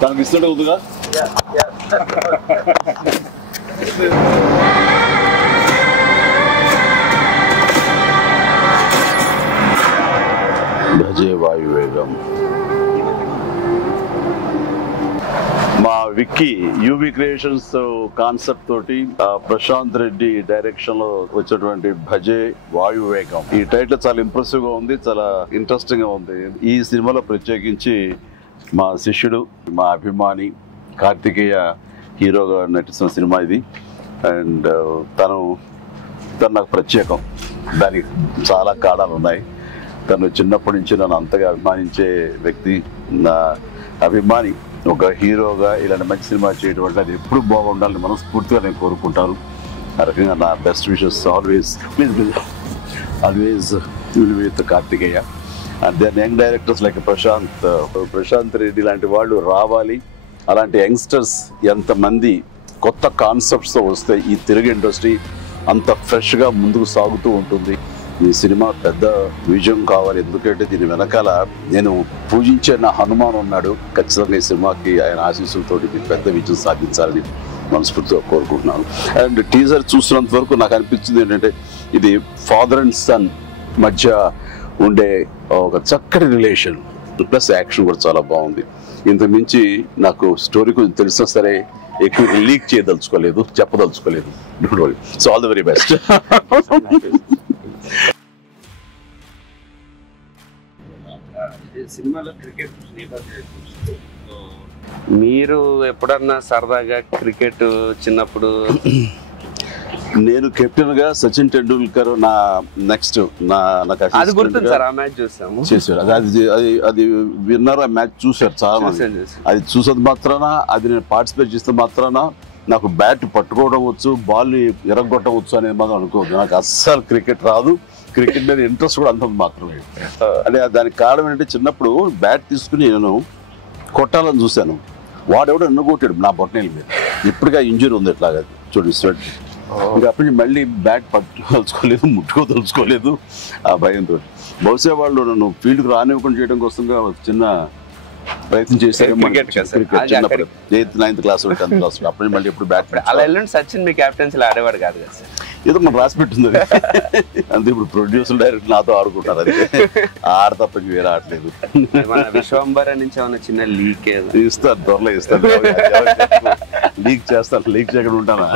తనకి ఇస్తుంటే ఉందిగా. భజే వాయువేగం. మా విక్కీ యూవి క్రియేషన్స్ కాన్సెప్ట్ తోటి ప్రశాంత్ రెడ్డి డైరెక్షన్ లో వచ్చినటువంటి భజే వాయువేగం. ఈ టైటిల్ చాలా ఇంప్రెసివ్ గా ఉంది, చాలా ఇంట్రెస్టింగ్ గా ఉంది. ఈ సినిమాలో ప్రత్యేకించి మా శిష్యుడు, మా అభిమాని కార్తికేయ హీరోగా నటిస్తున్న సినిమా ఇది. అండ్ తను నాకు ప్రత్యేకం. దానికి చాలా కారణాలు ఉన్నాయి. తను చిన్నప్పటి నుంచి నన్ను అంతగా అభిమానించే వ్యక్తి, నా అభిమాని. ఒక హీరోగా ఇలాంటి మంచి సినిమా చేయడం వల్ల అది ఎప్పుడు బాగుండాలని మనస్ఫూర్తిగా నేను కోరుకుంటాను. ఆ రకంగా నా best wishes always with Karthikeya. And then young directors like Prashanth Reddy లాంటి వాళ్ళు రావాలి. అలాంటి యంగ్స్టర్స్ ఎంతమంది కొత్త కాన్సెప్ట్స్తో వస్తే ఈ తెలుగు ఇండస్ట్రీ అంత ఫ్రెష్గా ముందుకు సాగుతూ ఉంటుంది. ఈ సినిమా పెద్ద విజయం కావాలి. ఎందుకంటే దీని వెనకాల నేను పూజించే నా హనుమాన్ ఉన్నాడు. ఖచ్చితంగా ఈ సినిమాకి ఆయన ఆశీస్సులతో పెద్ద విజయం సాధించాలని మనస్ఫూర్తిగా కోరుకుంటున్నాను. అండ్ టీజర్ చూసినంత వరకు నాకు అనిపించింది ఏంటంటే ఇది ఫాదర్ అండ్ సన్ మధ్య ఉండే ఒక చక్కటి రిలేషన్, ప్లస్ యాక్షన్ కూడా చాలా బాగుంది. ఇంతకు మించి నాకు స్టోరీ కొంచెం తెలిసినా సరే ఎక్కువ లీక్ చేయదలుచుకోలేదు, చెప్పదలుచుకోలేదు. Don't worry. So all the very best. మీరు ఎప్పుడన్నా సరదాగా క్రికెట్ చిన్నప్పుడు? నేను కెప్టెన్ గా సచిన్ టెండూల్కర్ నా నెక్స్ట్ అది గుర్తుంది సార్. ఆ మ్యాచ్ చూసాము, చేశారు. అది విన్నర్. ఆ మ్యాచ్ చూశారు చాలా మంది. అది చూసేది మాత్రాన, అది నేను పార్టిసిపేట్ చేస్తే మాత్రాన నాకు బ్యాట్ పట్టుకోవడం వచ్చు, బాల్ ఎరగొట్టవచ్చు అనేది మాత్రం అనుకోవద్దు. నాకు అస్సలు క్రికెట్ రాదు. క్రికెట్ మీద ఇంట్రెస్ట్ కూడా అంత మాత్రమే. అంటే దానికి కారణం ఏంటంటే చిన్నప్పుడు బ్యాట్ తీసుకుని నేను కొట్టాలని చూశాను. వాడెవడో నన్ను కొట్టాడు నా బొట్టనేల మీద. ఇప్పటికే ఇంజరీ ఉంది ఇట్లాగా చూడు స్వెట్. ఇంకా అప్పటి నుంచి మళ్ళీ బ్యాట్ పట్టుకోదలుచుకోలేదు, ముట్టుకోదలుచుకోలేదు ఆ భయంతో. బహుశా వాళ్ళు నన్ను ఫీల్డ్కి రానివ్వకుండా చేయడం కోసంగా చిన్న ప్రయత్నం చేశారు. చిన్నప్పుడు 8th 9th class 10th class అప్పటి మళ్ళీ ఎప్పుడు బ్యాట్. అలా వెళ్ళండి. సచిన్ మీ క్యాప్టెన్సీలో ఆడేవాడు కాదు కదా సార్? ఏదో మనం రాసి పెట్టింది అంతే. ఇప్పుడు ప్రొడ్యూసర్ డైరెక్ట్ నాతో ఆడుకుంటారు. అది ఆడ తప్ప వేరే ఆడలేదు. విశ్వంబర నుంచి ఏమన్నా చిన్న లీక్ ఇస్తారు, త్వరలో ఇస్తారు. లీక్ చేస్తాను, లీక్ చేయకుండా ఉంటానా?